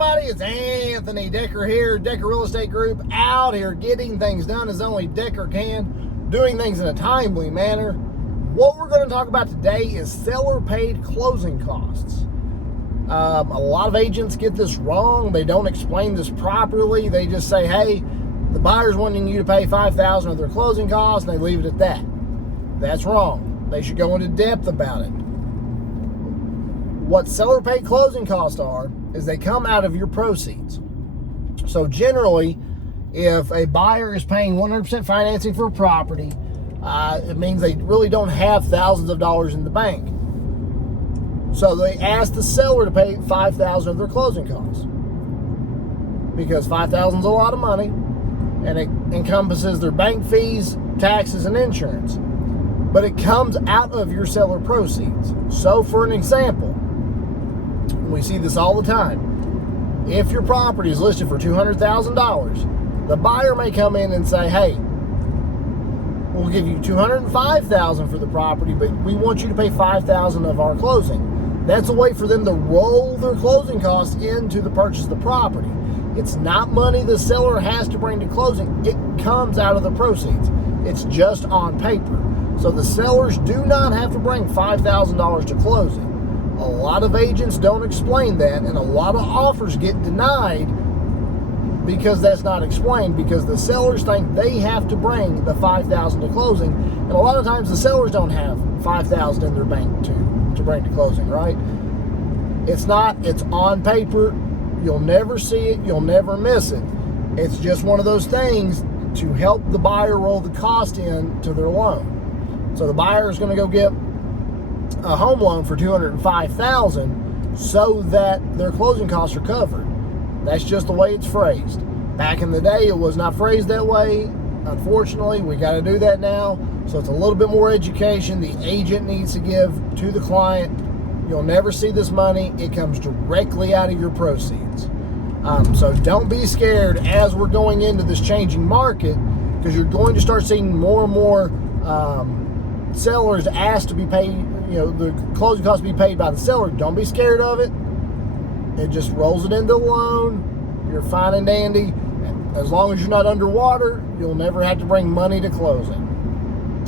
everybody? It's Anthony Decker here, Decker Real Estate Group, out here getting things done as only Decker can, doing things in a timely manner. What we're going to talk about today is seller-paid closing costs. A lot of agents get this wrong. They don't explain this properly. They just say, hey, the buyer's wanting you to pay $5,000 of their closing costs, and they leave it at that. That's wrong. They should go into depth about it. What seller-paid closing costs are is they come out of your proceeds. So generally, if a buyer is paying 100% financing for a property, it means they really don't have thousands of dollars in the bank. So they ask the seller to pay $5,000 of their closing costs, because $5,000 is a lot of money, and it encompasses their bank fees, taxes, and insurance. But it comes out of your seller proceeds. So for an example, we see this all the time. If your property is listed for $200,000, the buyer may come in and say, hey, we'll give you $205,000 for the property, but we want you to pay $5,000 of our closing. That's a way for them to roll their closing costs into the purchase of the property. It's not money the seller has to bring to closing. It comes out of the proceeds. It's just on paper. So the sellers do not have to bring $5,000 to closing. A lot of agents don't explain that, and a lot of offers get denied because that's not explained, because the sellers think they have to bring the $5,000 to closing, and a lot of times the sellers don't have $5,000 in their bank to bring to closing, right? It's on paper. You'll never see it. You'll never miss it. It's just one of those things to help the buyer roll the cost in to their loan. So the buyer is going to go get a home loan for $205,000 so that their closing costs are covered. That's just the way it's phrased. Back in the day, it was not phrased that way. Unfortunately, we got to do that now. So it's a little bit more education the agent needs to give to the client. You'll never see this money. It comes directly out of your proceeds. So don't be scared as we're going into this changing market, because you're going to start seeing more and more sellers asked to be paid, the closing costs be paid by the seller. Don't be scared of it. It just rolls it into the loan. You're fine and dandy. As long as you're not underwater, you'll never have to bring money to closing.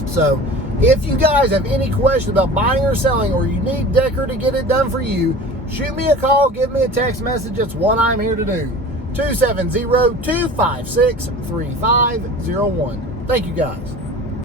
So if you guys have any questions about buying or selling, or you need Decker to get it done for you, shoot me a call, give me a text message. It's what I'm here to do. 270-256-3501. Thank you guys.